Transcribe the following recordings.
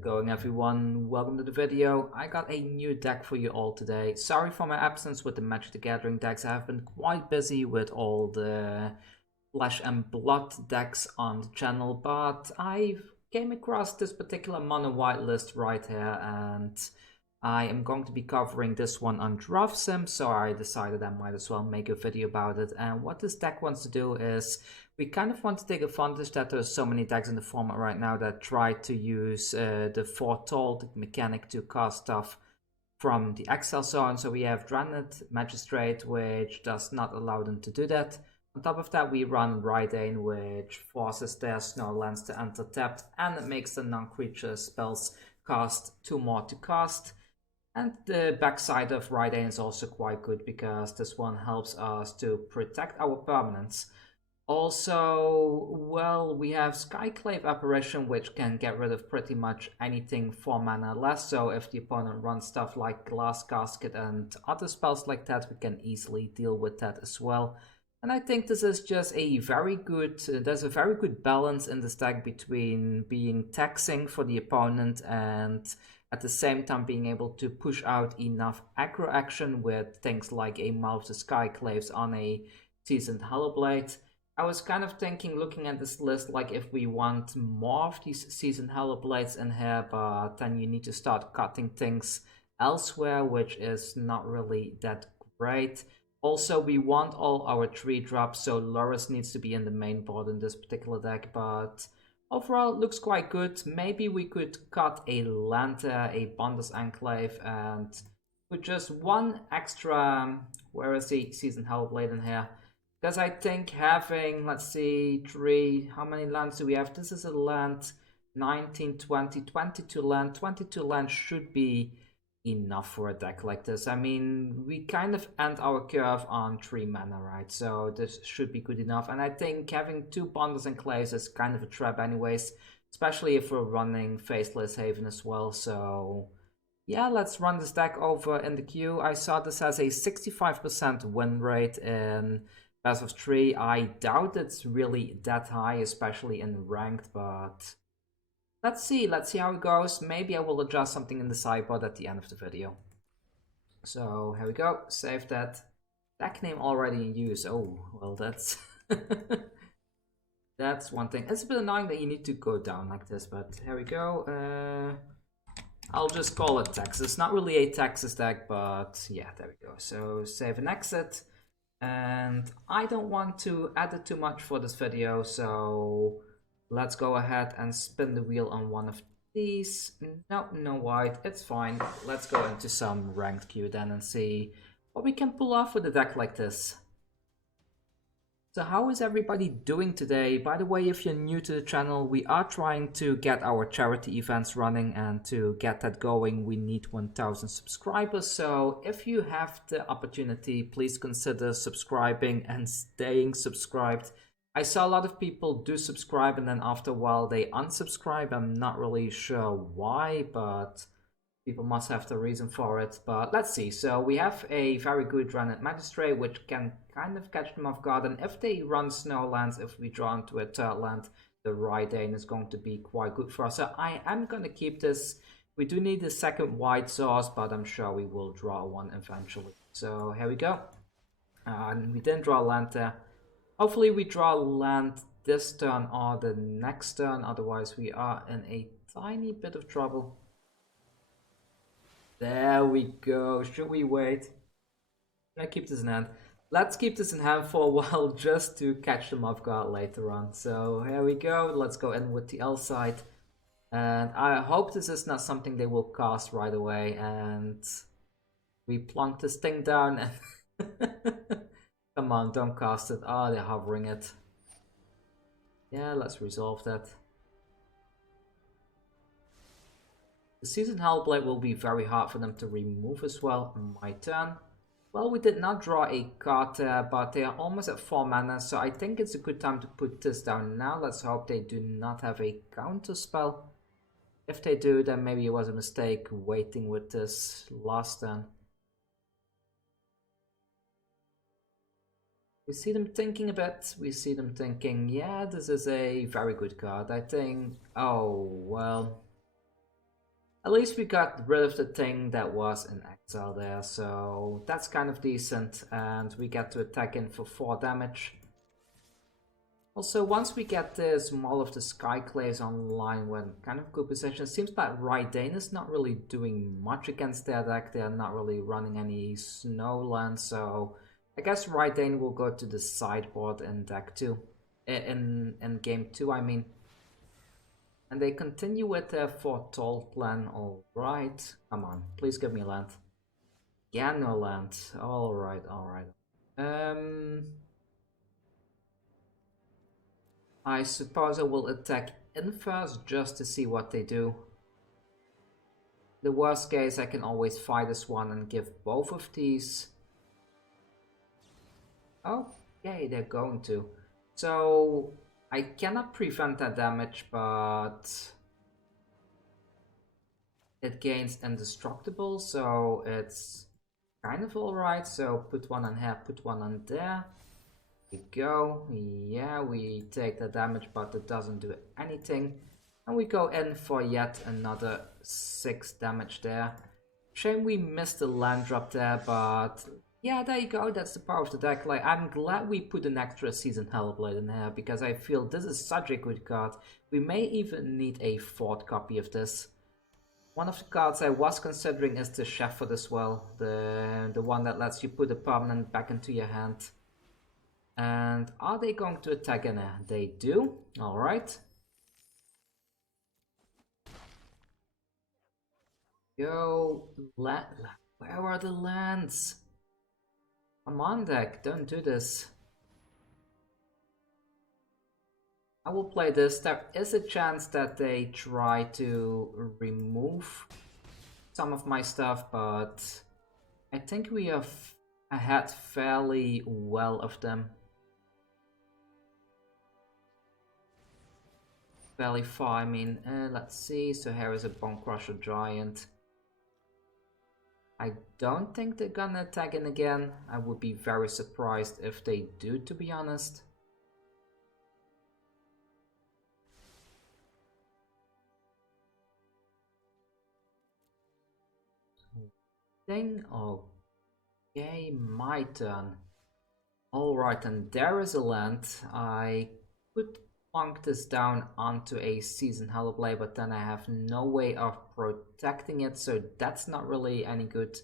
Going everyone, welcome to the video. I got a new deck for you all today. Sorry for my absence with the Magic the Gathering decks. I have been quite busy with all the Flesh and Blood decks on the channel, but I came across this particular mono white list right here, and I am going to be covering this one on Draft Sim, so I decided I might as well make a video about it. And what this deck wants to do is, we kind of want to take advantage that there's so many decks in the format right now that try to use the Foretold mechanic to cast stuff from the Exile Zone. So we have Granite Magistrate, which does not allow them to do that. On top of that, we run Rydane, which forces their snow lands to enter tapped, and it makes the non-creature spells cost 2 more to cast. And the backside of Rydane is also quite good because this one helps us to protect our permanents. Also, well, we have Skyclave Apparition, which can get rid of pretty much anything 4 mana less. So if the opponent runs stuff like Glass Casket and other spells like that, we can easily deal with that as well. And I think this is just a very good, there's a very good balance in this deck between being taxing for the opponent and at the same time being able to push out enough aggro action with things like a Mouth the Skyclaves on a Seasoned Hellblade. I was kind of thinking, looking at this list, like if we want more of these Seasoned Hellblades in here, but then you need to start cutting things elsewhere, which is not really that great. Also, we want all our 3-drops, so Loris needs to be in the main board in this particular deck, but overall it looks quite good. Maybe we could cut a Lanta, a Bonder's Enclave, and put just one extra, where is the Seasoned Hellblade in here? Because I think having, let's see, 3, how many lands do we have? This is a land, 19, 20, 22 land. 22 land should be enough for a deck like this. I mean, we kind of end our curve on 3 mana, right? So this should be good enough. And I think having 2 Bonders and Clays is kind of a trap anyways, especially if we're running Faceless Haven as well. So yeah, let's run this deck over in the queue. I saw this has a 65% win rate in Best of 3. I doubt it's really that high, especially in ranked, but let's see how it goes. Maybe I will adjust something in the sideboard at the end of the video. So here we go, save that. Deck name already in use. Oh, well, that's that's one thing. It's a bit annoying that you need to go down like this, but here we go. I'll just call it Texas. Not really a Texas deck, but yeah, there we go. So save and exit. And I don't want to edit too much for this video, so let's go ahead and spin the wheel on one of these. No white, it's fine. Let's go into some ranked queue then and see what we can pull off with a deck like this. So how is everybody doing today? By the way, if you're new to the channel, we are trying to get our charity events running, and to get that going we need 1,000 subscribers. So if you have the opportunity, please consider subscribing and staying subscribed. I saw a lot of people do subscribe and then after a while they unsubscribe. I'm not really sure why, but people must have the reason for it. But let's see. So we have a very good Granite Magistrate, which can kind of catch them off guard. And if they run Snowlands, if we draw into a third land, the Rydane is going to be quite good for us. So I am going to keep this. We do need a second white source, but I'm sure we will draw one eventually. So here we go. And we didn't draw land there. Hopefully we draw land this turn or the next turn, otherwise we are in a tiny bit of trouble. There we go. Should we wait? Can I keep this in hand? Let's keep this in hand for a while just to catch them off guard later on. So here we go. Let's go in with the L side. And I hope this is not something they will cast right away. And we plunk this thing down and come on, don't cast it. Oh, they're hovering it. Yeah, let's resolve that. The Seasoned Hellblade will be very hard for them to remove as well. My turn. Well, we did not draw a card there, but they are almost at 4 mana, so I think it's a good time to put this down now. Let's hope they do not have a counter spell. If they do, then maybe it was a mistake waiting with this last turn. We see them thinking a bit. We see them thinking, yeah, this is a very good card. I think, oh, well, At least we got rid of the thing that was in exile there, so that's kind of decent. And we get to attack in for 4 damage. Also, once we get this Maul of the Sky Clays online, we're in kind of good position. It seems like Raiden is not really doing much against their deck. They're not really running any Snowland, so I guess Raiden will go to the sideboard in deck 2. In game 2, I mean. And they continue with their foretold plan. Alright. Come on, please give me land. Yeah, no land. Alright, alright. I suppose I will attack in first just to see what they do. The worst case, I can always fight this one and give both of these. Okay, they're going to. So I cannot prevent that damage, but it gains indestructible, so it's kind of alright. So put one on here, put one on there. We go. Yeah, we take the damage, but it doesn't do anything. And we go in for yet another 6 damage there. Shame we missed the land drop there, but yeah, there you go. That's the power of the deck. Like, I'm glad we put an extra Seasoned Hellblade in here, because I feel this is such a good card. We may even need a 4th copy of this. One of the cards I was considering is the Shepherd as well. The one that lets you put a permanent back into your hand. And are they going to attack in there? They do. Alright. Yo, where are the lands? Come on, deck, don't do this. I will play this. There is a chance that they try to remove some of my stuff, but I think we have ahead fairly well of them. Fairly far, I mean, let's see. So here is a Bone Crusher Giant. I don't think they're gonna attack in again. I would be very surprised if they do, to be honest. Thing, okay, my turn. Alright, and there is a land. I could plunk this down onto a Seasoned Hellblade, but then I have no way of protecting it, so that's not really any good.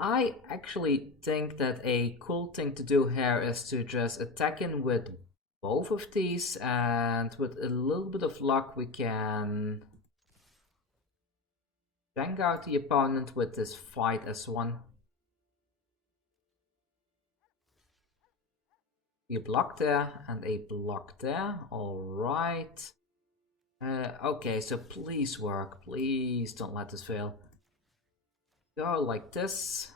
I actually think that a cool thing to do here is to just attack in with both of these, and with a little bit of luck we can bang out the opponent with this fight as one. A block there and a block there. Alright. Okay, so please work. Please don't let this fail. Go like this.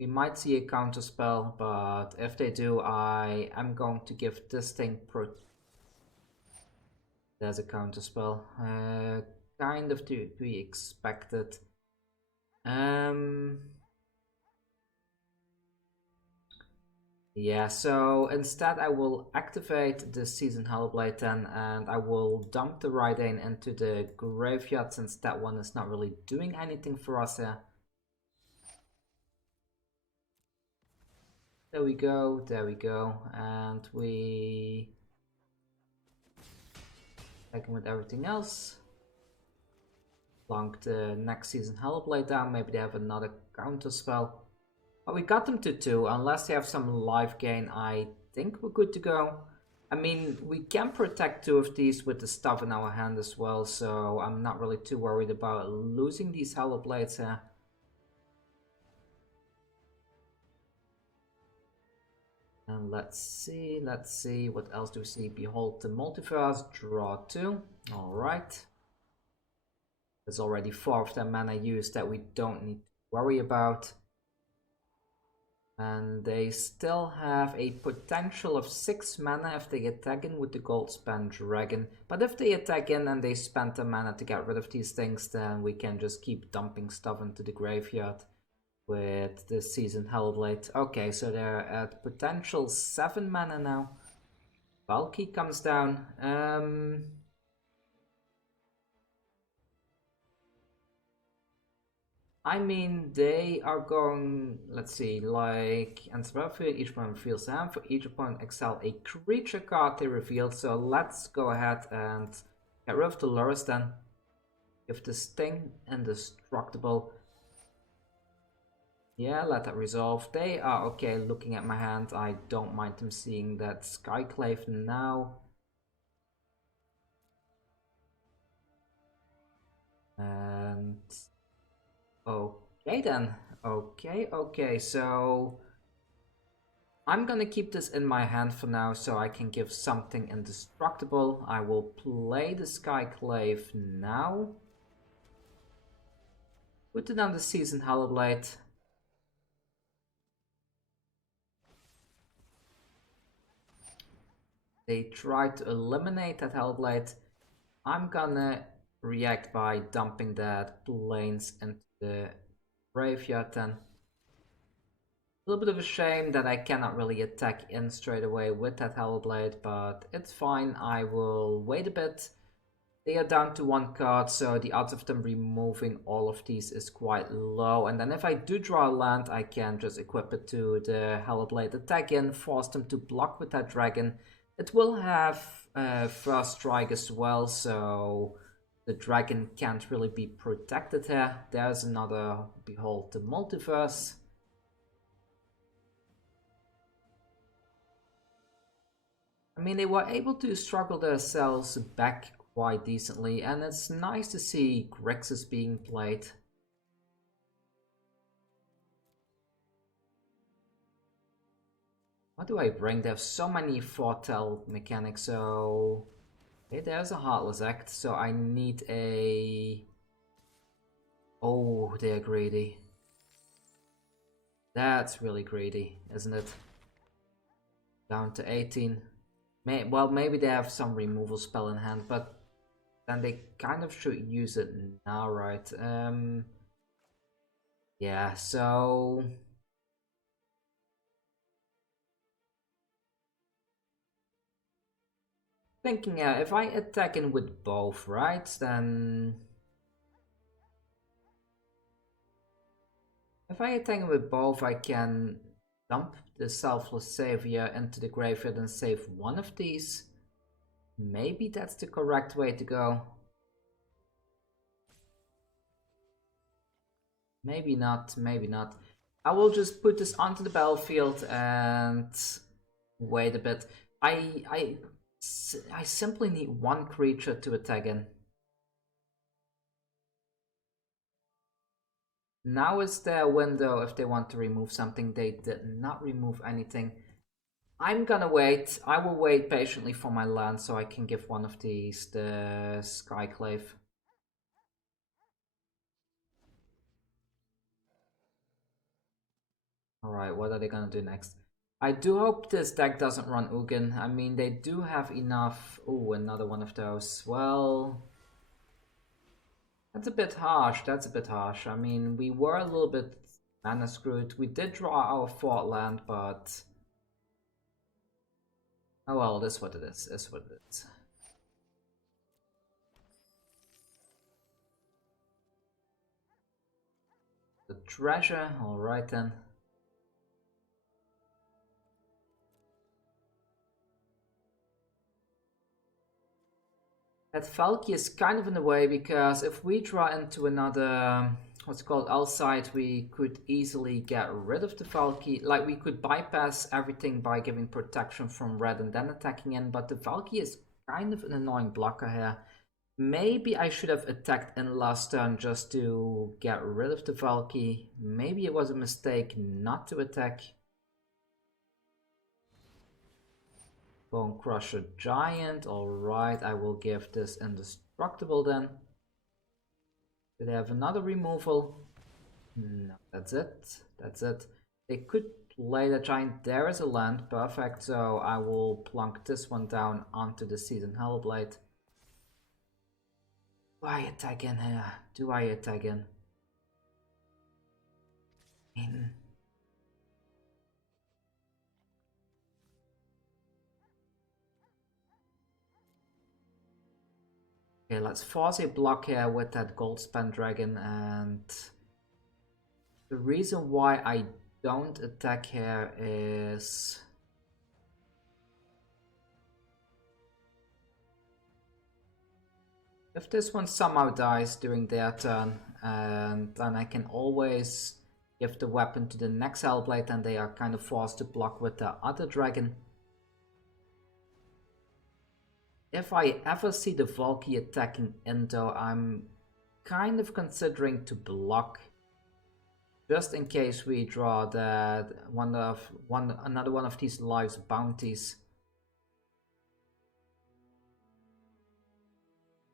We might see a counter spell, but if they do, I am going to give this thing There's a counter spell. Kind of to be expected. Yeah, so instead I will activate the Seasoned Hellblade then, and I will dump the Raiden into the graveyard, since that one is not really doing anything for us here. There we go, and we take him with everything else. Plunk the next Seasoned Hellblade down, maybe they have another counter spell. But we got them to 2, unless they have some life gain, I think we're good to go. I mean, we can protect 2 of these with the stuff in our hand as well, so I'm not really too worried about losing these Hellblades here. And let's see, what else do we see? Behold the Multiverse, draw 2, alright. There's already 4 of them mana used that we don't need to worry about. And they still have a potential of 6 mana if they attack in with the Goldspan Dragon. But if they attack in and they spend the mana to get rid of these things, then we can just keep dumping stuff into the graveyard with the Seasoned Hellblade. Okay, so they're at potential 7 mana now. Valky comes down. I mean, they are going, let's see, like, and each opponent reveals a hand. For each opponent, exile a creature card they revealed. So let's go ahead and get rid of the Lurrus then. Give the Sting indestructible. Yeah, let that resolve. They are okay looking at my hand. I don't mind them seeing that Skyclave now. And okay then. Okay, so I'm gonna keep this in my hand for now so I can give something indestructible. I will play the Skyclave now. Put it on the Seasoned Hellblade. They tried to eliminate that Hellblade. I'm gonna react by dumping that Plains into the graveyard then. A little bit of a shame that I cannot really attack in straight away with that Hellblade, but it's fine. I will wait a bit. They are down to one card, so the odds of them removing all of these is quite low. And then if I do draw a land, I can just equip it to the Hellblade, attack in, force them to block with that dragon. It will have first strike as well, so the dragon can't really be protected here. There's another Behold the Multiverse. I mean, they were able to struggle themselves back quite decently, and it's nice to see Grixis being played. What do I bring? They have so many foretell mechanics, so... Okay, there's a Heartless Act, so I need a... Oh, they're greedy. That's really greedy, isn't it? Down to 18. Well, maybe they have some removal spell in hand, but then they kind of should use it now, right? Yeah, so... Thinking, if I attack in with both, right, then... If I attack in with both, I can dump the Selfless Savior into the graveyard and save one of these. Maybe that's the correct way to go. Maybe not, maybe not. I will just put this onto the battlefield and wait a bit. I simply need one creature to attack in. Now is their window if they want to remove something. They did not remove anything. I'm gonna wait. I will wait patiently for my land so I can give one of these the Skyclave. Alright, what are they gonna do next? I do hope this deck doesn't run Ugin. I mean, they do have enough... Oh, another one of those. Well... That's a bit harsh, that's a bit harsh. I mean, we were a little bit mana screwed. We did draw our fourth land, but... Oh well, that's what it is, that's what it is. The treasure, alright then. That Valky is kind of in the way, because if we draw into another, what's it called, Alcide, we could easily get rid of the Valky. Like, we could bypass everything by giving protection from red and then attacking in, but the Valky is kind of an annoying blocker here. Maybe I should have attacked in last turn just to get rid of the Valky. Maybe it was a mistake not to attack. Bone Crusher Giant, alright, I will give this indestructible then. Do they have another removal? No, that's it, that's it. They could play the Giant, there is a land, perfect, so I will plunk this one down onto the Seasoned Hellblade. Do I attack in here? Do I attack in? Okay, let's force a block here with that Goldspan Dragon, and The reason why I don't attack here is... if this one somehow dies during their turn, and then I can always give the weapon to the next Hellblade and they are kind of forced to block with the other dragon. If I ever see the Valky attacking Indo, I'm kind of considering to block, just in case we draw another one of these lives bounties.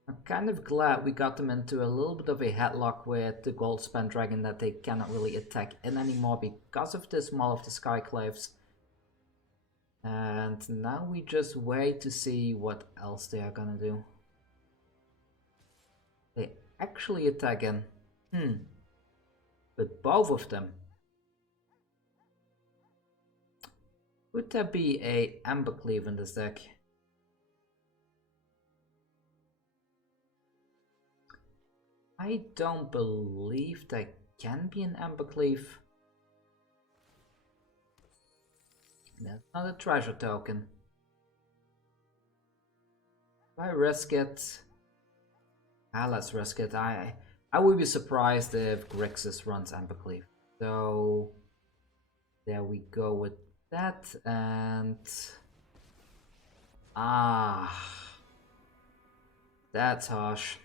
I'm kind of glad we got them into a little bit of a headlock with the Goldspan Dragon that they cannot really attack in anymore because of this Maul of the Skyclaves. And now we just wait to see what else they are gonna do. They actually attack in. But both of them. Would there be a Embercleave in this deck? I don't believe there can be an Embercleave. That's not a treasure token. Do I risk it? Let's risk it. I would be surprised if Grixis runs Embercleave. So there we go with that, and that's harsh.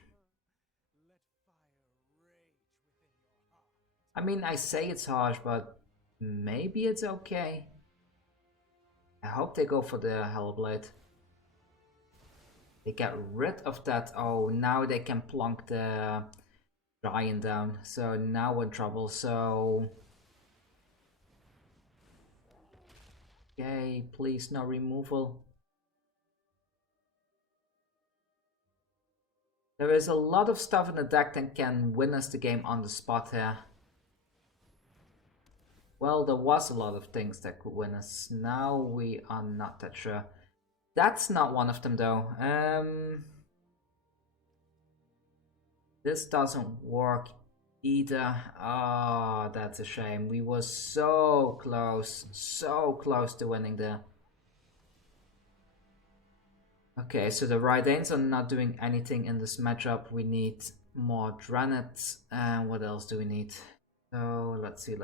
I mean, I say it's harsh, but maybe it's okay. I hope they go for the Hellblade. They get rid of that. Oh, now they can plonk the Giant down. So now we're in trouble. So... okay, please no removal. There is a lot of stuff in the deck that can win us the game on the spot here. Well, there was a lot of things that could win us. Now we are not that sure. That's not one of them though. This doesn't work either. Oh, that's a shame. We were so close to winning there. Okay, so the Raidanes are not doing anything in this matchup. We need more Dranids. And what else do we need? So let's see.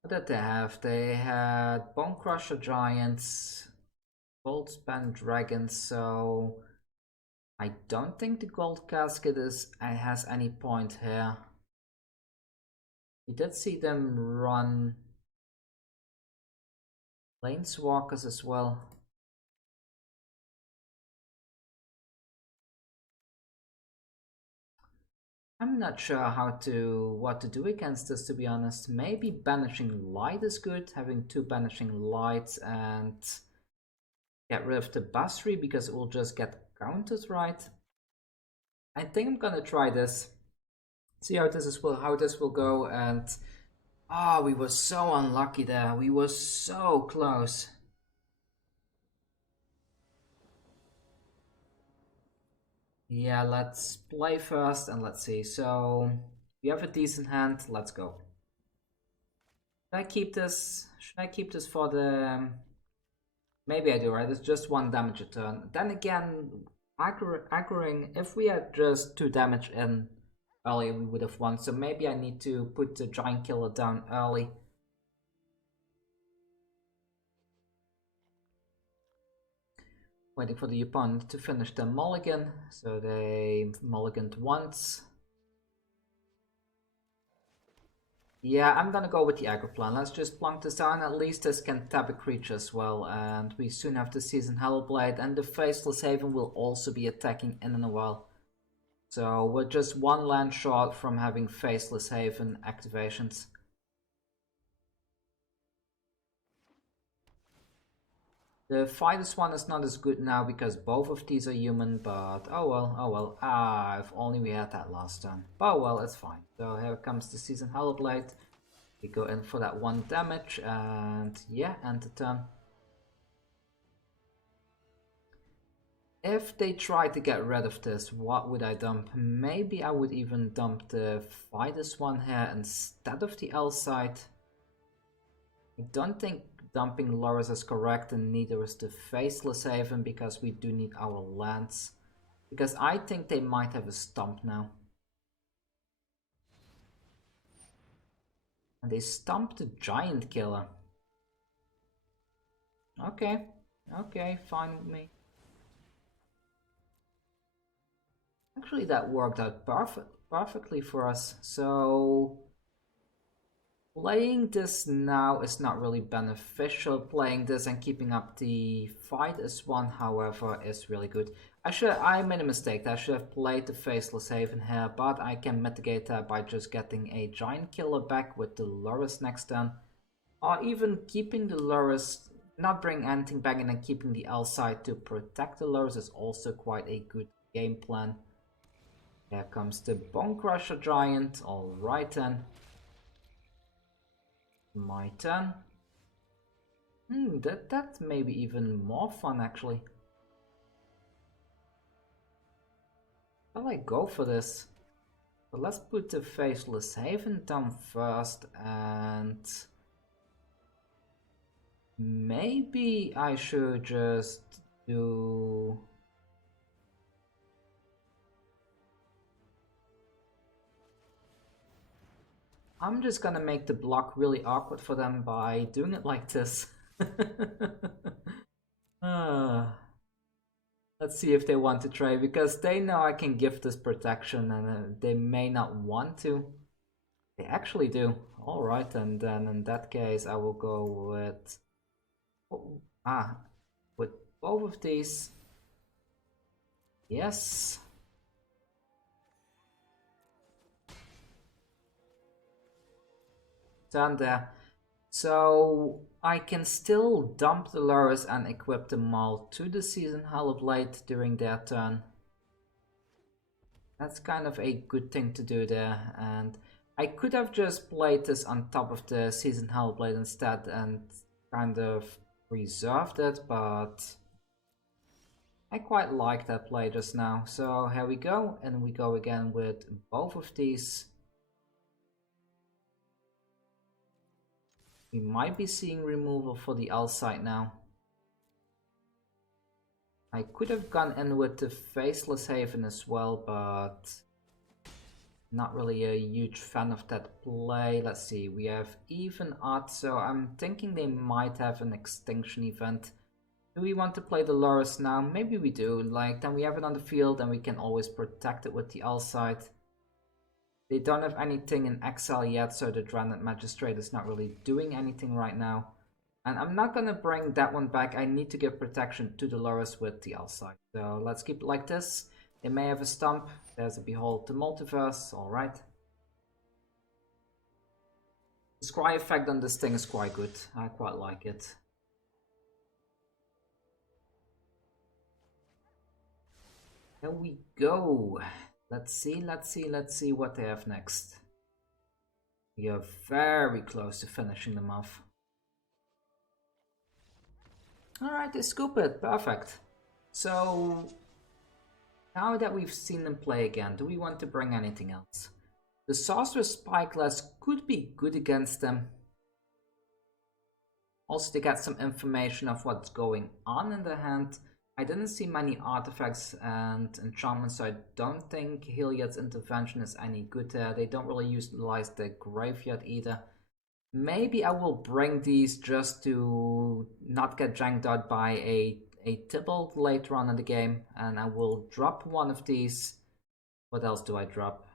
What did they have? They had Bone Crusher Giants, Goldspan Dragons, so I don't think the Gold Casket has any point here. We did see them run Planeswalkers as well. I'm not sure what to do against this, to be honest. Maybe Banishing Light is good, having 2 Banishing Lights and get rid of the Basri because it will just get countered, right? I think I'm gonna try this. See how this will go, and we were so unlucky there. We were so close. Yeah, let's play first and let's see. So we have a decent hand. Let's go. Should I keep this? Should I keep this for the? Maybe I do, right? It's just 1 damage a turn. Then again, aggroing. If we had just 2 damage in early, we would have won. So maybe I need to put the Giant Killer down early. Waiting for the opponent to finish the mulligan, so they mulliganed once. Yeah, I'm gonna go with the aggro plan. Let's just plunk this down. At least this can tap a creature as well, and we soon have the Seasoned Hellblade, and the Faceless Haven will also be attacking in a while. So we're just 1 land short from having Faceless Haven activations. The Fighters one is not as good now because both of these are human, but oh well. If only we had that last turn. But well, it's fine. So here comes the Seasoned Hellblade. We go in for that 1 damage and yeah, end the turn. If they try to get rid of this, what would I dump? Maybe I would even dump the Fidus one here instead of the L side. I don't think dumping Loris is correct, and neither is the Faceless Haven, because we do need our lands. Because I think they might have a stump now. And they stumped the Giant Killer. Okay, okay, fine with me. Actually, that worked out perfectly for us. So playing this now is not really beneficial. Playing this and keeping up the fight as one, however, is really good. I made a mistake. I should have played the Faceless Haven here, but I can mitigate that by just getting a Giant Killer back with the Loris next turn. Or even keeping the Loris, not bring anything back, and then keeping the L side to protect the Loris is also quite a good game plan. Here comes the Bone Crusher Giant. Alright then. My turn. That may be even more fun actually. Shall I go for this? But let's put the Faceless Haven down first, and maybe I should just do... I'm just gonna make the block really awkward for them by doing it like this. Let's see if they want to trade, because they know I can give this protection, and they may not want to. They actually do. Alright, and then in that case I will go with... with both of these. Yes. Done there. So I can still dump the Loris and equip them all to the Season Hellblade during their turn. That's kind of a good thing to do there, and I could have just played this on top of the Season Hellblade instead and kind of reserved it, but I quite like that play just now. So here we go, and we go again with both of these. We might be seeing removal for the L side now. I could have gone in with the Faceless Haven as well, but not really a huge fan of that play. Let's see, we have even odd, so I'm thinking they might have an extinction event. Do we want to play the Loris now? Maybe we do. Like, then we have it on the field and we can always protect it with the L side. They don't have anything in exile yet, so the Dreadnought Magistrate is not really doing anything right now. And I'm not gonna bring that one back. I need to give protection to the Loris with the L side. So let's keep it like this. They may have a stump. There's a Behold the Multiverse. Alright. The scry effect on this thing is quite good. I quite like it. There we go. Let's see what they have next. We are very close to finishing them off. Alright, they scoop it. Perfect. So, now that we've seen them play again, do we want to bring anything else? The Sorcerer's Spyglass could be good against them. Also to get some information of what's going on in the hand. I didn't see many artifacts and enchantments, so I don't think Heliod's intervention is any good there. They don't really utilize the graveyard either. Maybe I will bring these just to not get janked out by a Tybalt later on in the game, and I will drop one of these. What else do I drop?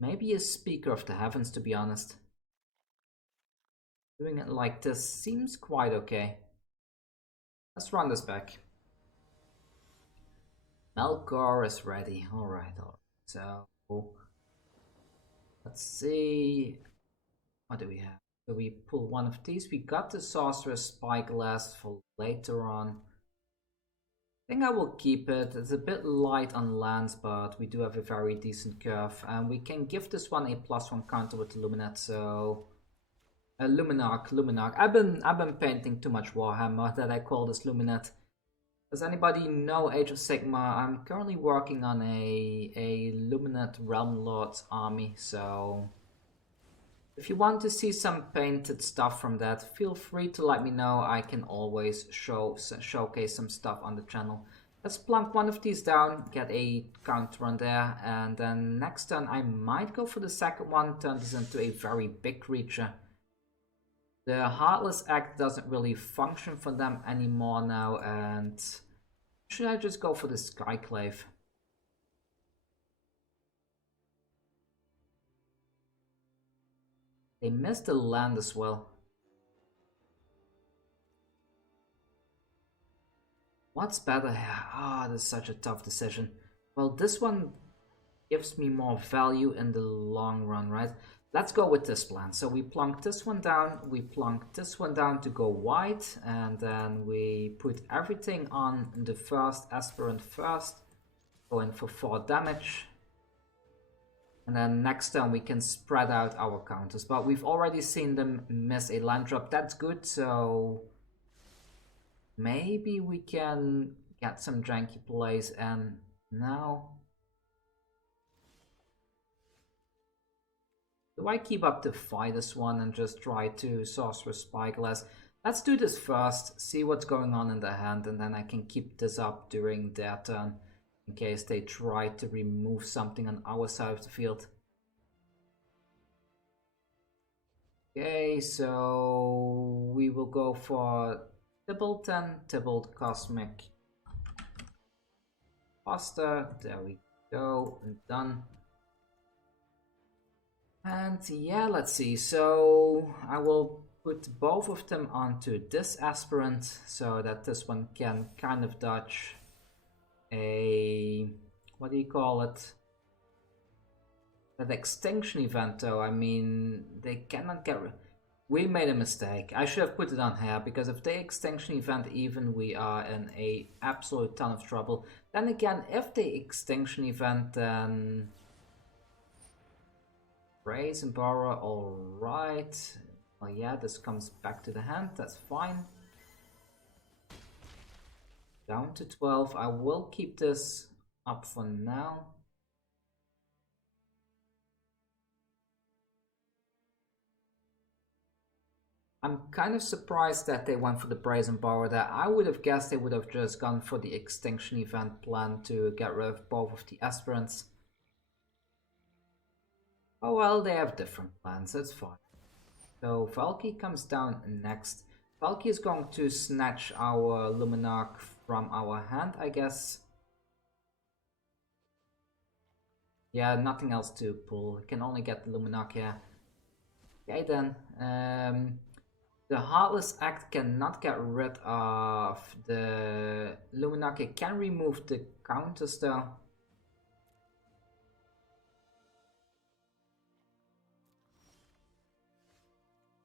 Maybe a Speaker of the Heavens, to be honest. Doing it like this seems quite okay. Let's run this back. Melkor is ready. Alright. So let's see. What do we have? So we pull one of these. We got the Sorcerer's Spyglass for later on. I think I will keep it. It's a bit light on lands, but we do have a very decent curve. And we can give this one a +1 counter with the Luminette, so Luminarch. I've been painting too much Warhammer that I call this Luminate. Does anybody know Age of Sigma? I'm currently working on a Luminate Realm Lord's army, so if you want to see some painted stuff from that, feel free to let me know. I can always showcase some stuff on the channel. Let's plunk one of these down, get a counter on there, and then next turn I might go for the second one, turn this into a very big creature. The Heartless Act doesn't really function for them anymore now, and should I just go for the Skyclave? They missed the land as well. What's better here? Ah, this is such a tough decision. Well, this one gives me more value in the long run, right? Let's go with this plan. So we plunk this one down, we plunk this one down to go white, and then we put everything on the first aspirant first, going for 4 damage. And then next turn we can spread out our counters, but we've already seen them miss a land drop. That's good, so maybe we can get some janky plays. And now, do I keep up to fight this one and just try to Sorcerer Spyglass? Let's do this first, see what's going on in the hand, and then I can keep this up during their turn in case they try to remove something on our side of the field. Okay, so we will go for Tybalt Cosmic Foster. There we go, and done. And yeah, let's see. So I will put both of them onto this aspirant so that this one can kind of dodge a, what do you call it? That extinction event though. I mean, they cannot get rid. We made a mistake. I should have put it on here, because if they extinction event even, we are in a absolute ton of trouble. Then again, if they extinction event, then raise and borrow, alright. Well, yeah, this comes back to the hand, that's fine. Down to 12. I will keep this up for now. I'm kind of surprised that they went for the Brazen Borrower there. I would have guessed they would have just gone for the extinction event plan to get rid of both of the aspirants. Oh well, they have different plans, that's fine. So Valky comes down next. Valky is going to snatch our Luminarch from our hand, I guess. Yeah, nothing else to pull. We can only get the Luminarch here. Okay then. The Heartless Act cannot get rid of the Luminarch. It can remove the counters though.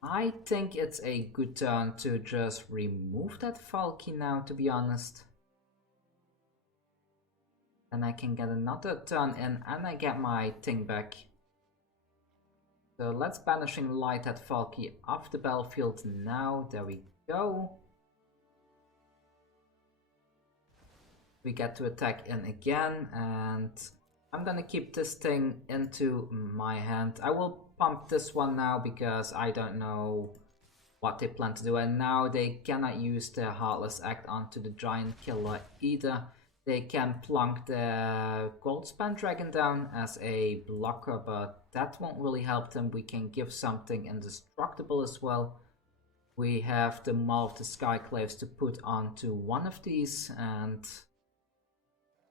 I think it's a good turn to just remove that Valky now, to be honest. Then I can get another turn in and I get my thing back. So let's Banishing Light that Valky off the battlefield now. There we go. We get to attack in again, and I'm gonna keep this thing into my hand. I will pump this one now because I don't know what they plan to do, and now they cannot use the Heartless Act onto the Giant Killer either. They can plunk the Goldspan Dragon down as a blocker, but that won't really help them. We can give something indestructible as well. We have the Maw of the Skyclaves to put onto one of these, and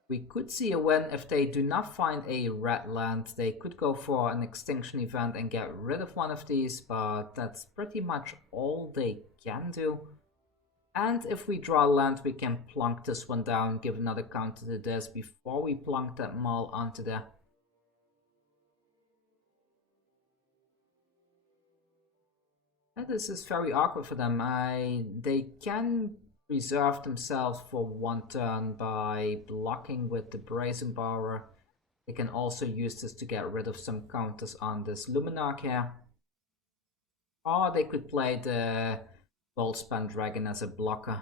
we could see a win if they do not find a red land. They could go for an extinction event and get rid of one of these, but that's pretty much all they can do. And if we draw land, we can plunk this one down, give another counter to this before we plunk that Maul onto there. And this is very awkward for them. They can reserve themselves for one turn by blocking with the Brazen Borrower. They can also use this to get rid of some counters on this Luminarch here. Or they could play the Goldspan Dragon as a blocker.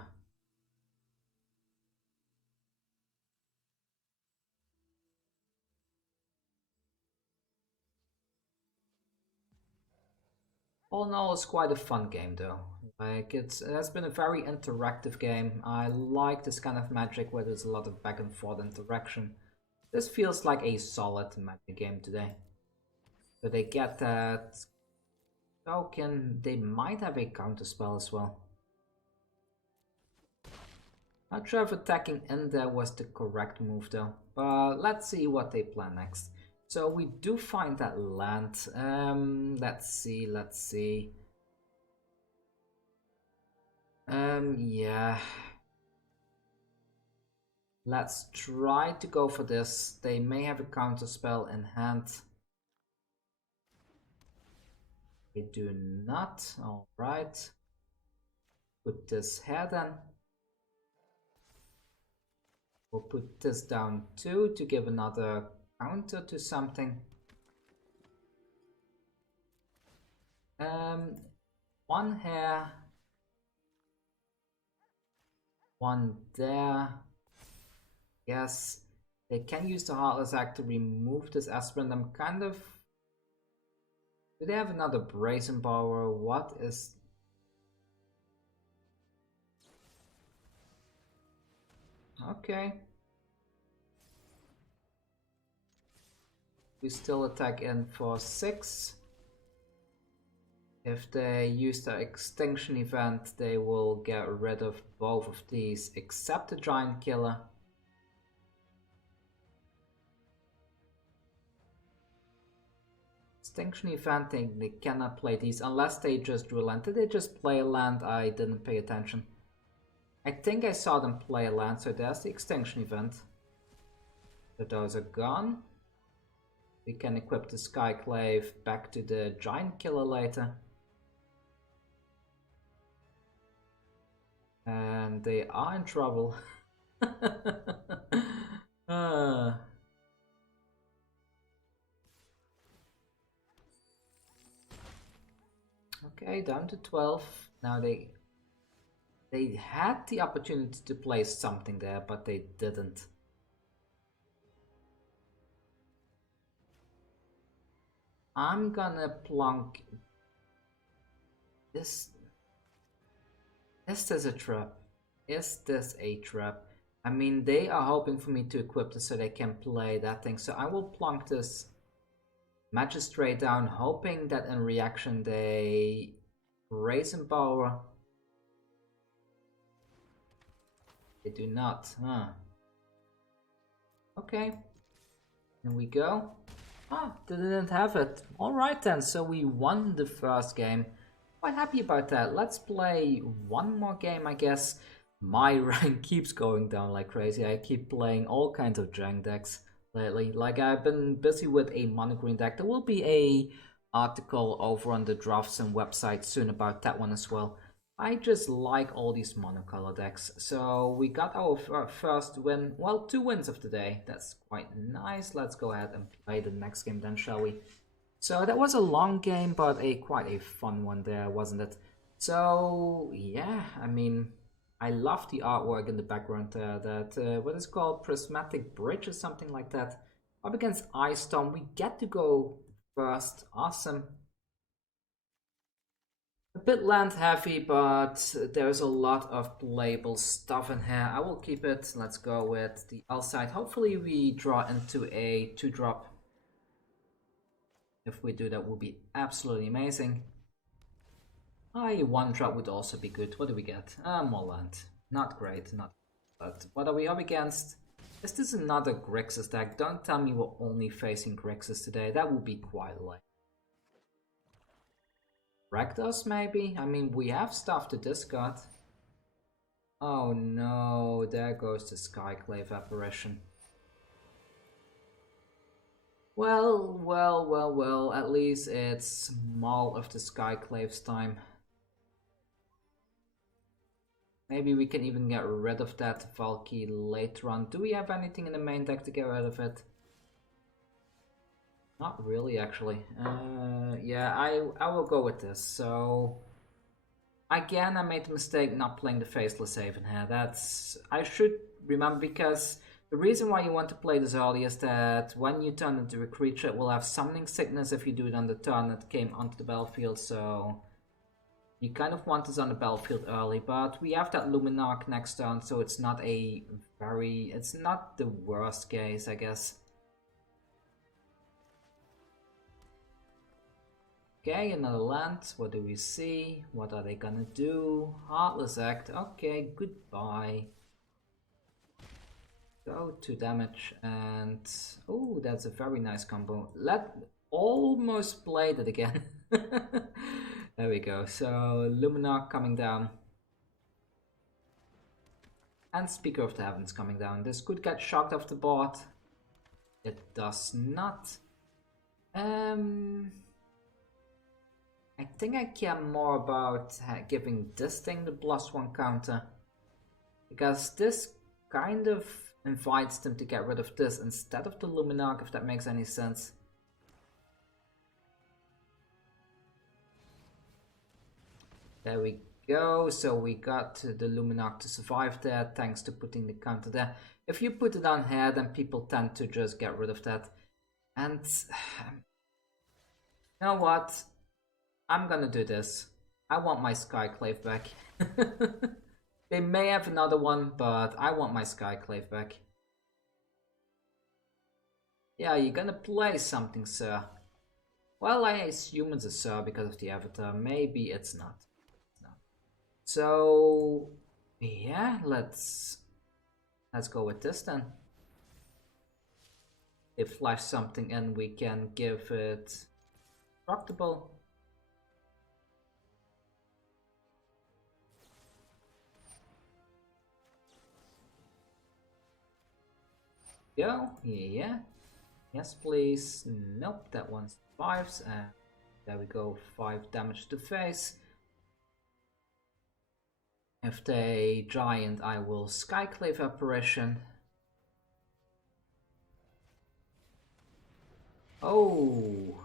All in all, it's quite a fun game though. Like it has been a very interactive game. I like this kind of Magic where there's a lot of back and forth interaction. This feels like a solid Magic game today. So they get that token. They might have a counter spell as well. Not sure if attacking in there was the correct move though. But let's see what they plan next. So we do find that land. Let's see. Yeah. Let's try to go for this. They may have a counter spell in hand. They do not. Alright. Put this here then. We'll put this down too to give another counter to something. One here. One there. Yes. They can use the Heartless Act to remove this aspirant. I'm kind of... Do they have another Brazen Power? What is... Okay. We still attack in for 6. If they use the extinction event, they will get rid of both of these except the Giant Killer. Extinction event, they cannot play these unless they just drew a land. Did they just play a land? I didn't pay attention. I think I saw them play a land, so there's the extinction event. So those are gone. We can equip the Skyclave back to the Giant Killer later. And they are in trouble. Okay, down to 12. Now they had the opportunity to play something there, but they didn't. I'm gonna plunk this. Is this a trap? Is this a trap? I mean, they are hoping for me to equip this so they can play that thing. So I will plunk this Magistrate down, hoping that in reaction they raise in power. They do not, huh? Okay. Here we go. Ah, they didn't have it. Alright then, so we won the first game. Quite happy about that. Let's play one more game, I guess. My rank keeps going down like crazy. I keep playing all kinds of jank decks lately. Like, I've been busy with a mono green deck. There will be a article over on the Draftsman website soon about that one as well. I just like all these monocolor decks. So we got our first win. Well, 2 wins of the day. That's quite nice. Let's go ahead and play the next game then, shall we? So that was a long game, but quite a fun one there, wasn't it? So yeah, I mean, I love the artwork in the background there. That what is called Prismatic Bridge or something like that. Up against Ice Storm, we get to go first. Awesome. A bit land heavy, but there's a lot of playable stuff in here. I will keep it. Let's go with the L side. Hopefully we draw into a 2-drop. If we do, that will be absolutely amazing. A 1-drop would also be good. What do we get? More land. Not great, not. But what are we up against? Is this another Grixis deck? Don't tell me we're only facing Grixis today. That would be quite lame. Rakdos, maybe? I mean, we have stuff to discard. Oh no, there goes the Skyclave apparition. Well, at least it's Maul of the Skyclave's time. Maybe we can even get rid of that Valky later on. Do we have anything in the main deck to get rid of it? Not really, actually. Yeah, I will go with this. So again, I made the mistake not playing the Faceless Haven here. I should remember, because the reason why you want to play this early is that when you turn into a creature, it will have Summoning Sickness if you do it on the turn it came onto the battlefield. So you kind of want this on the battlefield early, but we have that Luminarch next turn, so it's not it's not the worst case, I guess. Okay, another land. What do we see? What are they gonna do? Heartless Act. Okay, goodbye. Go 2 damage and... oh, that's a very nice combo. Almost played it again. There we go. So, Luminarch coming down. And Speaker of the Heavens coming down. This could get shocked off the board. It does not. I think I care more about giving this thing the +1 counter, because this kind of invites them to get rid of this instead of the Luminarch, if that makes any sense. There we go, so we got the Luminarch to survive there thanks to putting the counter there. If you put it on here, then people tend to just get rid of that. And you know what? I'm gonna do this. I want my Skyclave back. They may have another one, but I want my Skyclave back. Yeah, you're gonna play something, sir. Well, I assume it's a sir because of the avatar. Maybe it's not. No. So, yeah, let's go with this then. If flash something and we can give it destructible. Go, yeah. Yes, please. Nope, that one survives. And there we go, 5 damage to face. If they giant, I will Skyclave Apparition. Oh.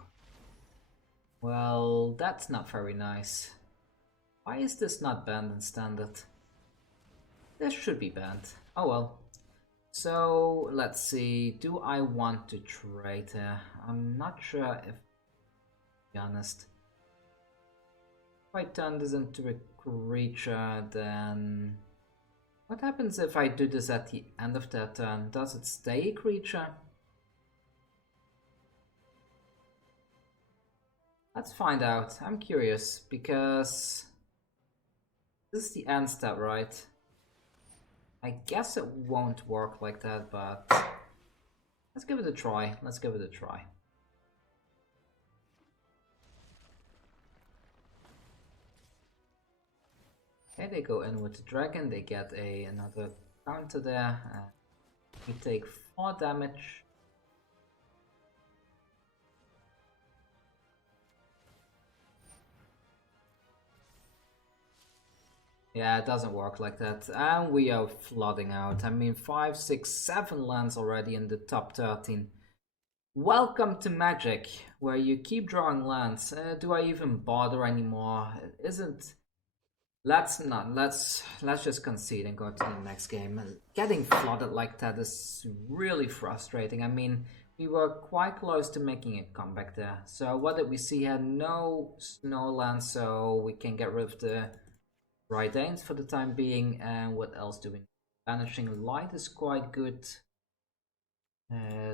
Well, that's not very nice. Why is this not banned in Standard? This should be banned. Oh well. So, let's see, do I want to trade here? I'm not sure if, to be honest. If I turn this into a creature, then... what happens if I do this at the end of their turn? Does it stay a creature? Let's find out. I'm curious, because... this is the end step, right? I guess it won't work like that, but let's give it a try. Let's give it a try. Okay, they go in with the dragon. They get another counter there. We take 4 damage. Yeah, it doesn't work like that. And we are flooding out. I mean, 5, 6, 7 lands already in the top 13. Welcome to Magic, where you keep drawing lands. Do I even bother anymore? Isn't... let's just concede and go to the next game. Getting flooded like that is really frustrating. I mean, we were quite close to making a comeback there. So what did we see here? No snow land, so we can get rid of the Ridanes for the time being. And what else do we need? Banishing Light is quite good.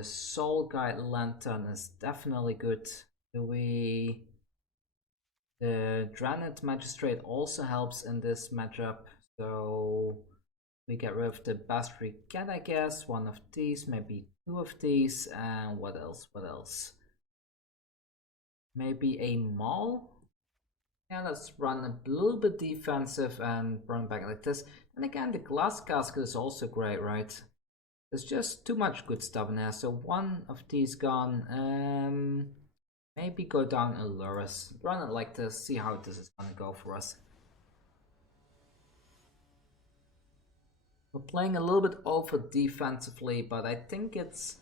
Soul Guide Lantern is definitely good. Do we... the Dranet Magistrate also helps in this matchup, so we get rid of the best we get, I guess. 1 of these, maybe 2 of these, and what else? What else? Maybe a Maul? Yeah, let's run a little bit defensive and run back like this. And again, the Glass Casket is also great, right? There's just too much good stuff in there, so 1 of these gone. Maybe go down Allurus. Run it like this, see how this is gonna go for us. We're playing a little bit over defensively, but I think it's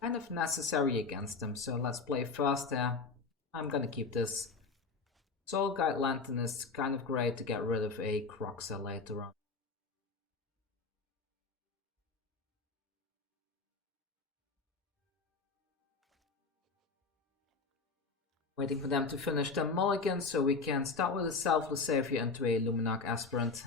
kind of necessary against them. So let's play first here. I'm gonna keep this. Soul Guide Lantern is kind of great to get rid of a Croxa later on. Waiting for them to finish their mulligan so we can start with a Selfless Savior into a Luminarch Aspirant.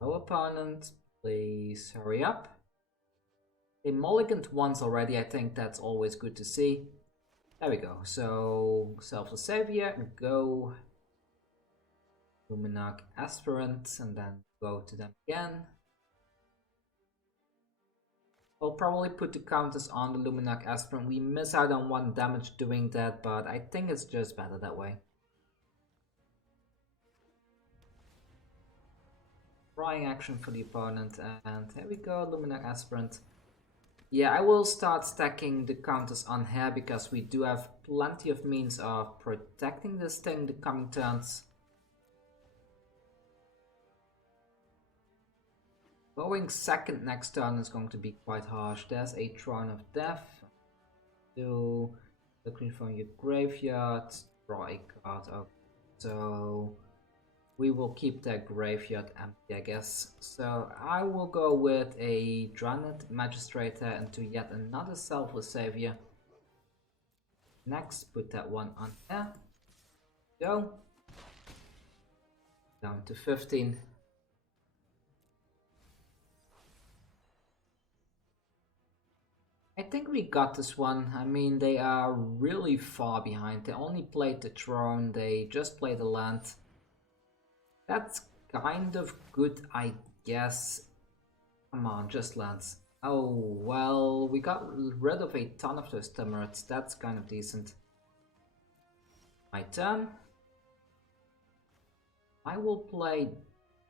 No opponent, please hurry up. They mulliganed once already, I think that's always good to see. There we go, so Selfless Savior, go Luminarch Aspirant, and then go to them again. I'll probably put the counters on the Luminarch Aspirant. We miss out on 1 damage doing that, but I think it's just better that way. Frying action for the opponent, and there we go, Luminarch Aspirant. Yeah, I will start stacking the counters on here because we do have plenty of means of protecting this thing the coming turns. Going second next turn is going to be quite harsh. There's a Throne of Death. Do looking from your graveyard, draw a card up. So we will keep that graveyard empty, I guess. So I will go with a Draenei Magistrator into yet another Selfless Savior. Next, put that one on here. Go. Down to 15. I think we got this one. I mean, they are really far behind. They only played the Throne, they just played the land. That's kind of good, I guess. Come on, just lands. Oh, well, we got rid of a ton of those Timurids. That's kind of decent. My turn. I will play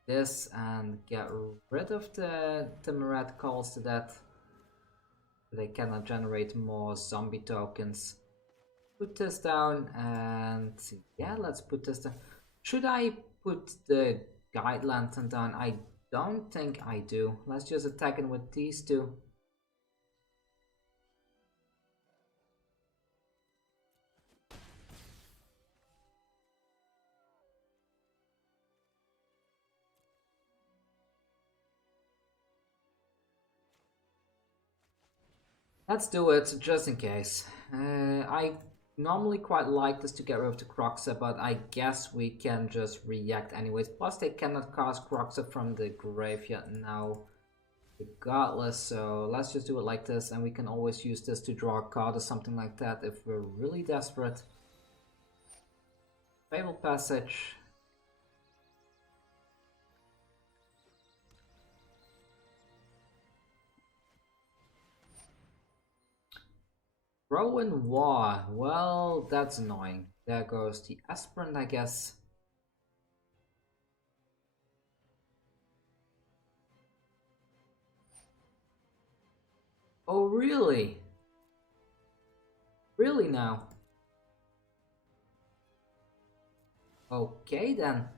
this and get rid of the Timurid calls to that. They cannot generate more zombie tokens. Put this down and yeah, let's put this down. Should I put the Guide Lantern down? I don't think I do. Let's just attack it with these two. Let's do it, just in case. I normally quite like this to get rid of the Croxa, but I guess we can just react anyways. Plus they cannot cast Croxa from the graveyard now, regardless, so let's just do it like this, and we can always use this to draw a card or something like that if we're really desperate. Fabled Passage. Rowan War. Well, that's annoying. There goes the Aspirant, I guess. Oh, really? Really now? Okay then.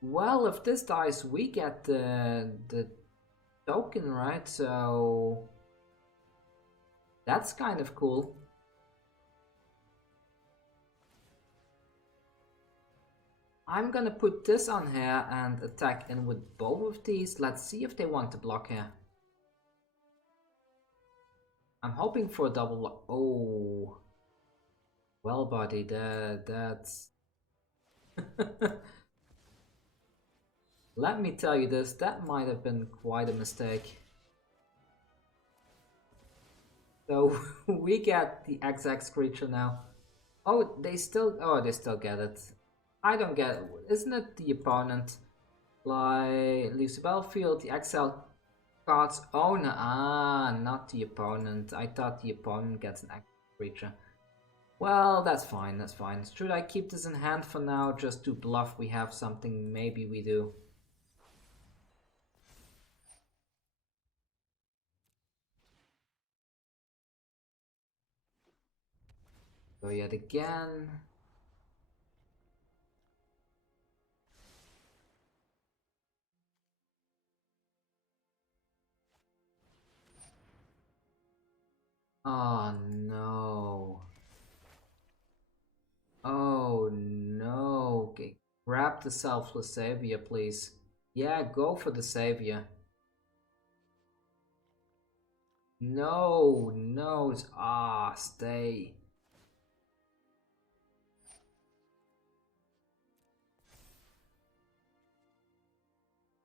Well, if this dies, we get the token, right? So that's kind of cool. I'm gonna put this on here and attack in with both of these. Let's see if they want to block here. I'm hoping for a double block. Oh, well, buddy, that's. Let me tell you this, that might have been quite a mistake. So we get the XX creature now. Oh, they still get it. I don't get it. Isn't it the opponent? Like, leaves the battlefield, the exile card's owner. Ah, not the opponent. I thought the opponent gets an active creature. Well, that's fine, that's fine. Should I keep this in hand for now, just to bluff we have something? Maybe we do. Go yet again. Oh no. Oh no. Okay. Grab the selfless savior, please. Yeah, go for the savior. No, no. Stay.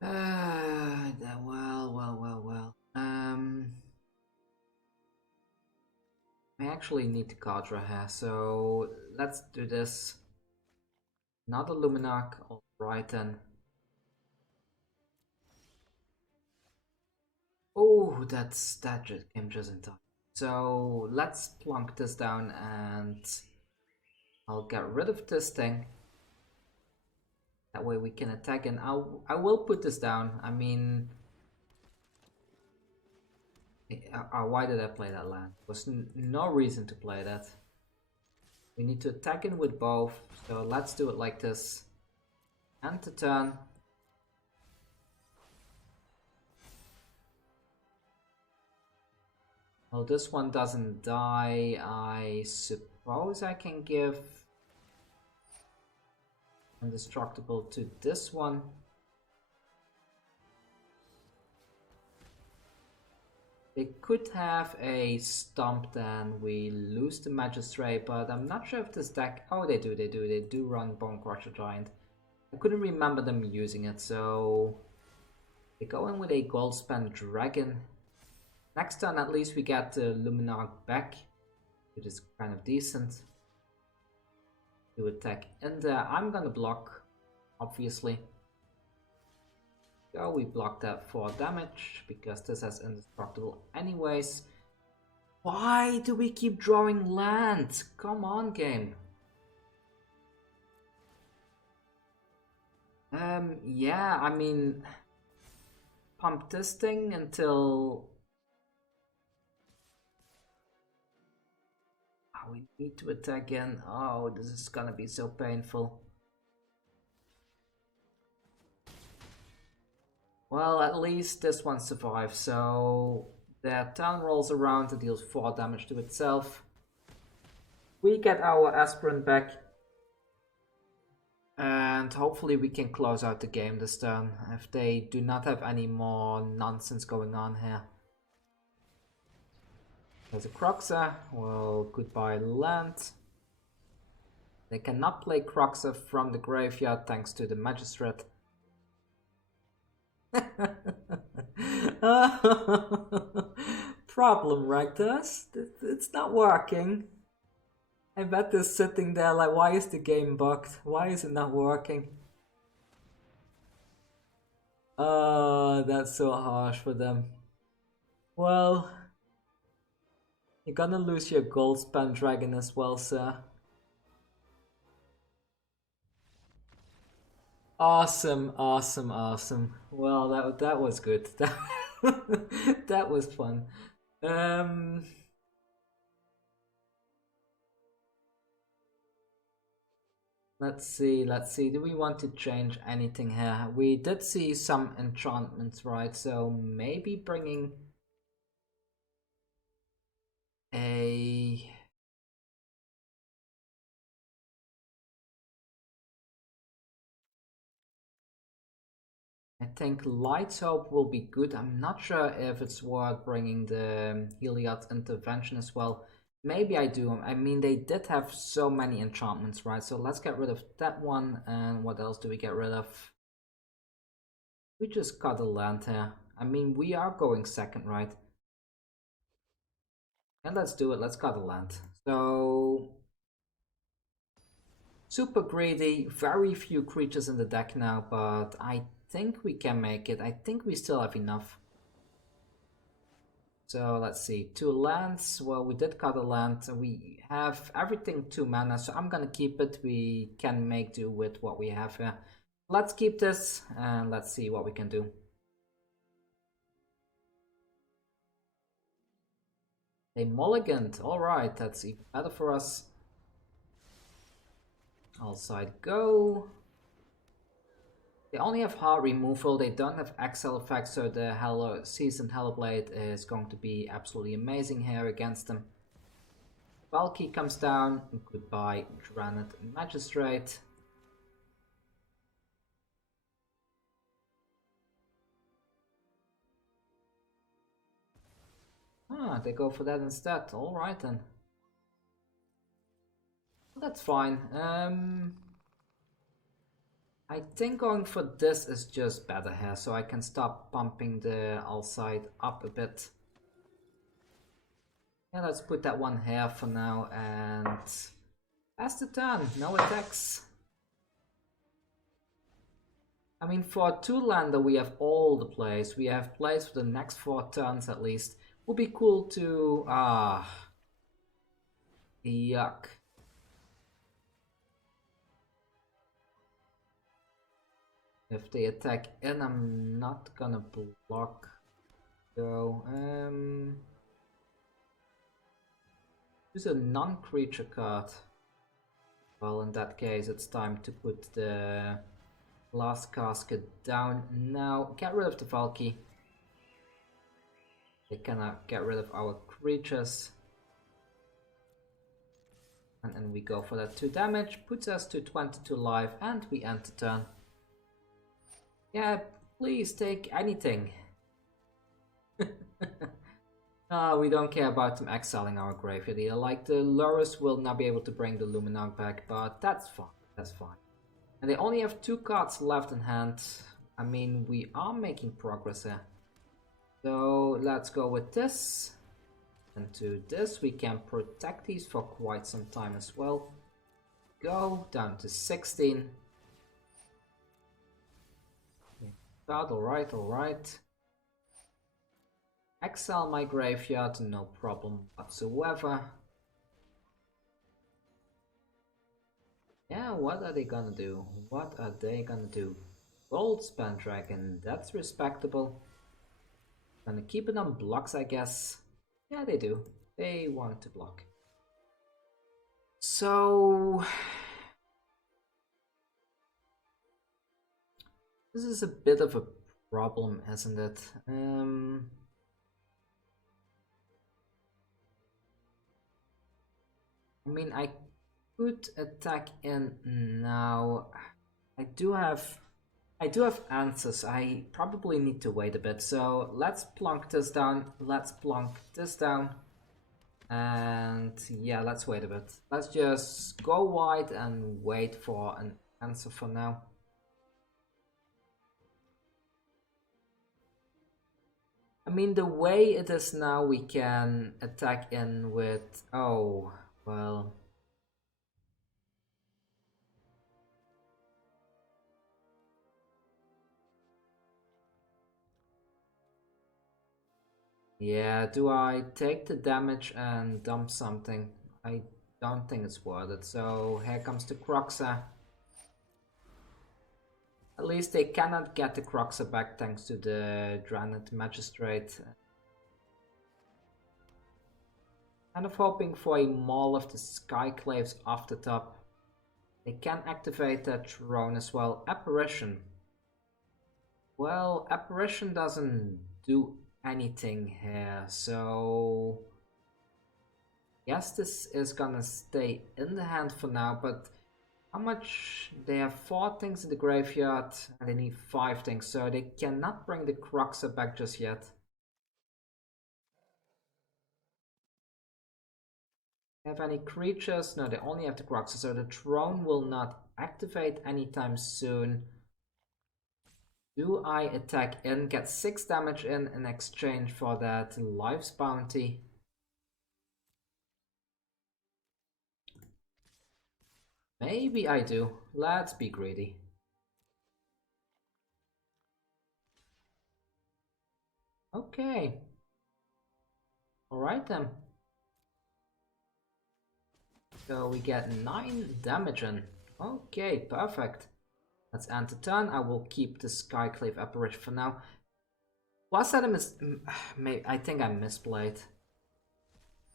Well. I actually need to Kadra here, so let's do this. Another Luminarch, alright then. Oh, that just came just in time. So let's plunk this down and I'll get rid of this thing. That way we can attack, and I will put this down. I mean, why did I play that land? There was no reason to play that. We need to attack in with both, so let's do it like this. End the turn. Well, this one doesn't die. I suppose I can give indestructible to this one. They could have a stomp, then we lose the magistrate, but I'm not sure if this deck... Oh, they do run Bone Crusher Giant. I couldn't remember them using it, so they go in with a gold spend dragon. Next turn at least we get the Luminarch back, which is kind of decent. To attack in there. I'm gonna block, obviously. So we block that for damage, because this has indestructible anyways. Why do we keep drawing land? Come on, game. Yeah, I mean, pump this thing until... Oh, we need to attack again. Oh, this is gonna be so painful. Well, at least this one survives, so the town rolls around and deals 4 damage to itself. We get our aspirant back. And hopefully we can close out the game this turn, if they do not have any more nonsense going on here. There's a Croxa. Well, goodbye land. They cannot play Croxa from the graveyard thanks to the Magistrate. Problem, Rectus. It's not working. I bet they're sitting there like, why is the game bugged? Why is it not working? That's so harsh for them. Well, you're gonna lose your gold spam dragon as well, sir. Awesome. Well, that was good. That was fun. Let's see. Do we want to change anything here? We did see some enchantments, right? So maybe bringing a... I think Light's Hope will be good. I'm not sure if it's worth bringing the Heliod Intervention as well. Maybe I do. I mean, they did have so many enchantments, right? So let's get rid of that one. And what else do we get rid of? We just got a land here. I mean, we are going second, right? And let's do it. Let's cut a land. So... super greedy. Very few creatures in the deck now, but I think we can make it. I think we still have enough. So let's see, 2 lands. Well, we did cut a land. We have everything 2 mana, so I'm gonna keep it. We can make do with what we have here. Let's keep this and let's see what we can do. A mulliganed. Alright, that's even better for us. All side go. They only have hard removal, they don't have Excel effects, so the Seasoned Hellblade is going to be absolutely amazing here against them. Valky comes down, goodbye Granite Magistrate. Ah, they go for that instead, alright then. That's fine. I think going for this is just better here, so I can stop pumping the Alcide up a bit. Yeah, let's put that one here for now, and that's the turn. No attacks. I mean, for a two-lander, we have all the plays. We have plays for the next 4 turns at least. Would be cool to... yuck. If they attack in, I'm not gonna block. So, use a non-creature card. Well, in that case, it's time to put the Glass Casket down. Now, get rid of the Valky. They cannot get rid of our creatures. And then we go for that 2 damage, puts us to 22 life, and we end the turn. Yeah, please take anything. We don't care about them exiling our graveyard either. Like, the Lurrus will not be able to bring the Luminarch back, but that's fine, that's fine. And they only have 2 cards left in hand. I mean, we are making progress here. So, let's go with this. And to this, we can protect these for quite some time as well. Go down to 16. Alright, alright. Exile my graveyard, no problem whatsoever. Yeah, what are they gonna do? What are they gonna do? Gold Span Dragon, that's respectable. Gonna keep it on blocks, I guess. Yeah, they do. They want to block. So... this is a bit of a problem, isn't it? I mean, I could attack in now. I do have answers. I probably need to wait a bit. So let's plonk this down. Let's plonk this down. And yeah, let's wait a bit. Let's just go wide and wait for an answer for now. I mean, the way it is now, we can attack in with... oh, well... yeah, do I take the damage and dump something? I don't think it's worth it. So here comes the Croxa. At least they cannot get the Croxa back thanks to the Granite Magistrate. Kind of hoping for a Maul of the Skyclaves off the top. They can activate that Throne as well. Apparition. Well, Apparition doesn't do anything here, so... yes, this is gonna stay in the hand for now, but how much? They have 4 things in the graveyard and they need 5 things, so they cannot bring the Croxa back just yet. Have any creatures? No, they only have the Croxa, so the Throne will not activate anytime soon. Do I attack in, get 6 damage in exchange for that Life's Bounty? Maybe I do. Let's be greedy. Okay. Alright then. So we get 9 damage in. Okay, perfect. Let's end the turn. I will keep the Skyclave Apparition for now. Was that a I think I misplayed.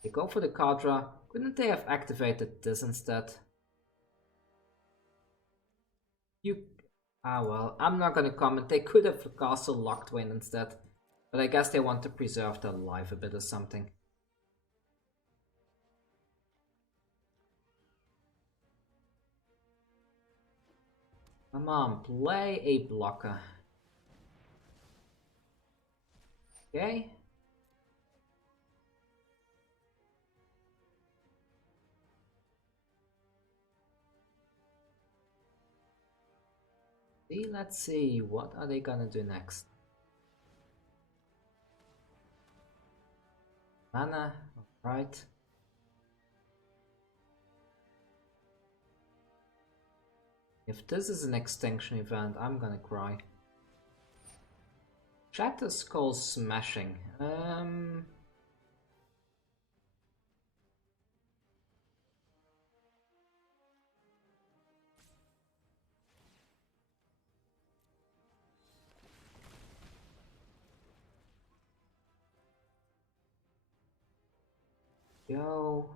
They go for the Kadra. Couldn't they have activated this instead? Ah well, I'm not gonna comment. They could have castle locked win instead. But I guess they want to preserve their life a bit or something. Come on, play a blocker. Okay. Let's see, what are they gonna do next? Mana, alright. If this is an extinction event, I'm gonna cry. Shatter Skull smashing. Yo.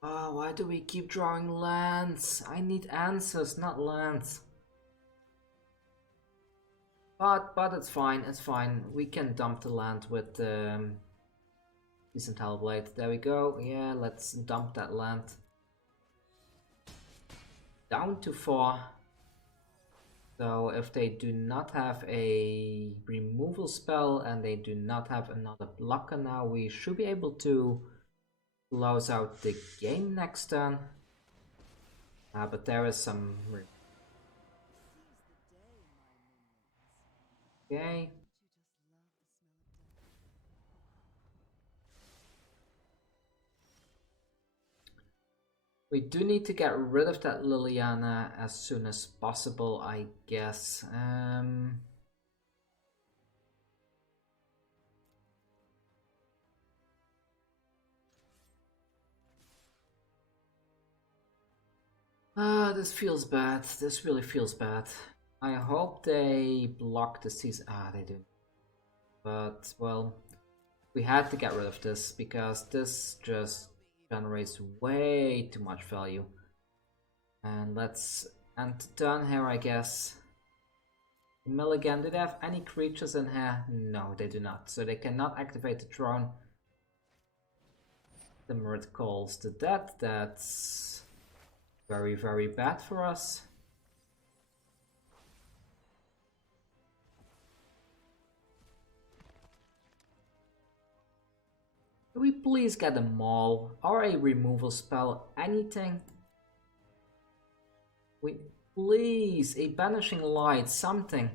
Oh, why do we keep drawing lands? I need answers, not lands. But it's fine, it's fine. We can dump the land with decent Hellblade. There we go. Yeah, let's dump that land. Down to 4. So if they do not have a removal spell and they do not have another blocker now, we should be able to close out the game next turn. But there is some... Okay. We do need to get rid of that Liliana as soon as possible, I guess. This feels bad. This really feels bad. I hope they block the season. They do. But, well, we had to get rid of this because this just generates way too much value. And let's end the turn here, I guess. Mill again. Do they have any creatures in here? No, they do not. So they cannot activate the throne. The Mirth calls the dead. That's very, very bad for us. Can we please get a maul or a removal spell? Anything? Please, a banishing light, something.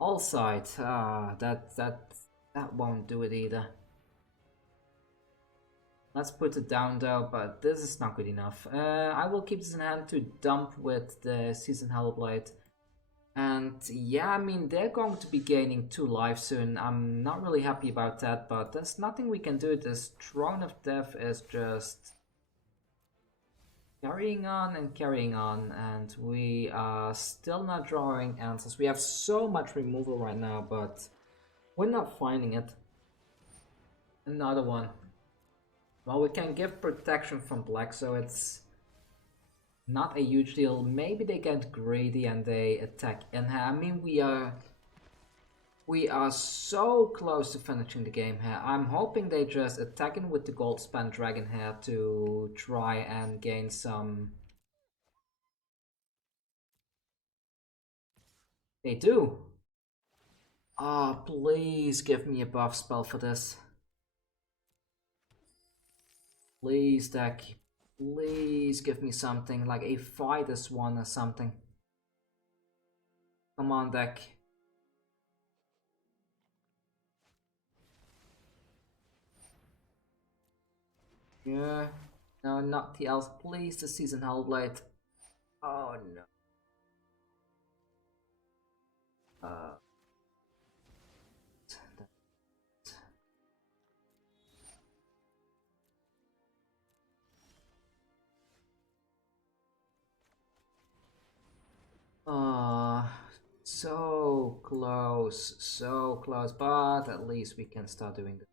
All side. That won't do it either. Let's put it down though, but this is not good enough. I will keep this in hand to dump with the Season Hellblade. And yeah, I mean, they're going to be gaining 2 lives soon. I'm not really happy about that, but there's nothing we can do. This Throne of Death is just carrying on, and we are still not drawing answers. We have so much removal right now, but we're not finding it. Another one. Well, we can give protection from black, so it's not a huge deal. Maybe they get greedy and they attack in here. I mean, we are so close to finishing the game here. I'm hoping they just attack in with the gold spent dragon here to try and gain some... They do. Oh, please give me a buff spell for this. Please, deck. Please give me something, like a Fighters one or something. Come on, deck. Yeah. No, not the elf. Please, the Season Hellblade. Oh no. So close, but at least we can start doing this.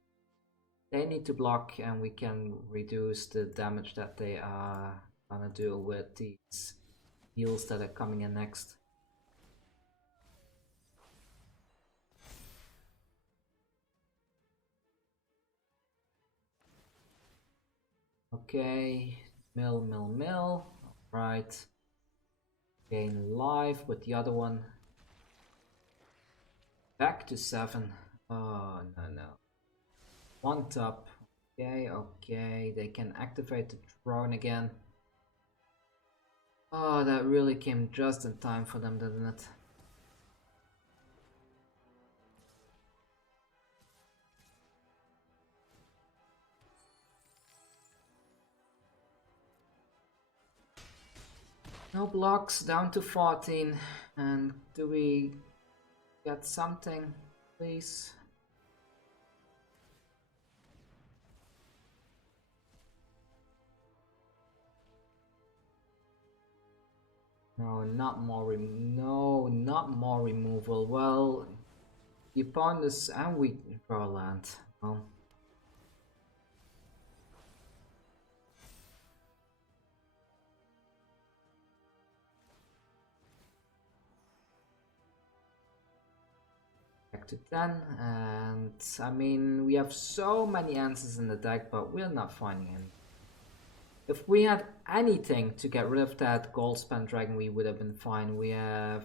They need to block and we can reduce the damage that they are gonna do with these heals that are coming in next. Okay, mill. Right. Gain life with the other one. Back to 7. Oh, no. One top. Okay. They can activate the drone again. Oh, that really came just in time for them, didn't it? No blocks, down to 14. And do we get something, please? No, not more removal. Well, the opponent is, and we draw land. Well, back to 10, and I mean, we have so many answers in the deck, but we're not finding any. If we had anything to get rid of that gold spent dragon, we would have been fine. We have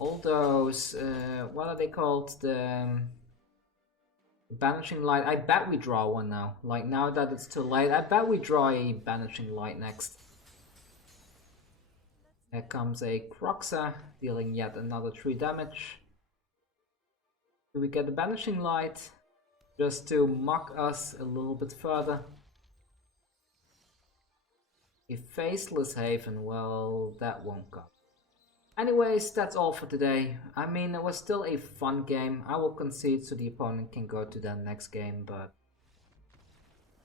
all those, what are they called? The banishing light. I bet we draw one now. Like, now that it's too late, I bet we draw a banishing light next. Here comes a Croxa, dealing yet another 3 damage. Do we get the banishing light? Just to mock us a little bit further. A Faceless Haven, well, that won't come. Anyways, that's all for today. I mean, it was still a fun game. I will concede so the opponent can go to the next game, but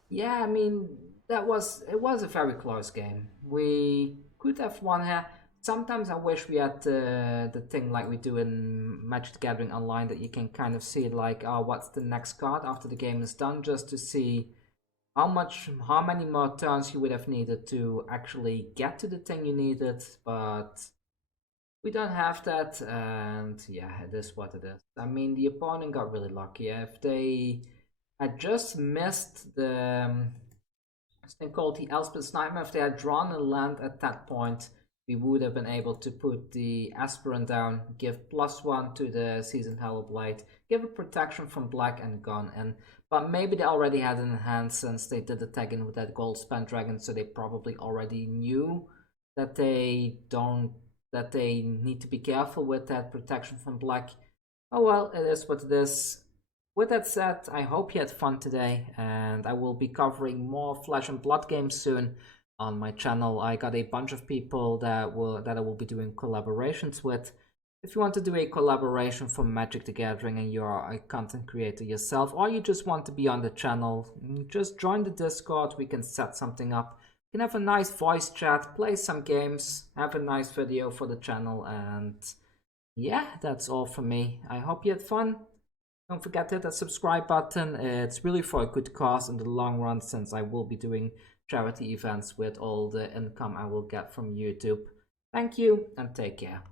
yeah, I mean, it was a very close game. We could have won here. Sometimes I wish we had the thing like we do in Magic the Gathering Online, that you can kind of see like, oh, what's the next card after the game is done, just to see how many more turns you would have needed to actually get to the thing you needed, but we don't have that, and yeah, it is what it is. I mean, the opponent got really lucky. If they had just missed the thing called the Elspeth's Nightmare, if they had drawn a land at that point, we would have been able to put the Aspirant down, give +1 to the Seasoned Hellblade, give a protection from black and gone. But maybe they already had it in hand since they did the tag in with that gold spent dragon, so they probably already knew that they need to be careful with that protection from black. Oh well, it is what it is. With that said, I hope you had fun today, and I will be covering more Flesh and Blood games soon on my channel. I got a bunch of people that I will be doing collaborations with. If you want to do a collaboration for Magic the Gathering and you're a content creator yourself, or you just want to be on the channel, just join the Discord. We can set something up. You can have a nice voice chat, play some games, have a nice video for the channel, and yeah, that's all from me. I hope you had fun. Don't forget to hit that subscribe button. It's really for a good cause in the long run, since I will be doing charity events with all the income I will get from YouTube. Thank you and take care.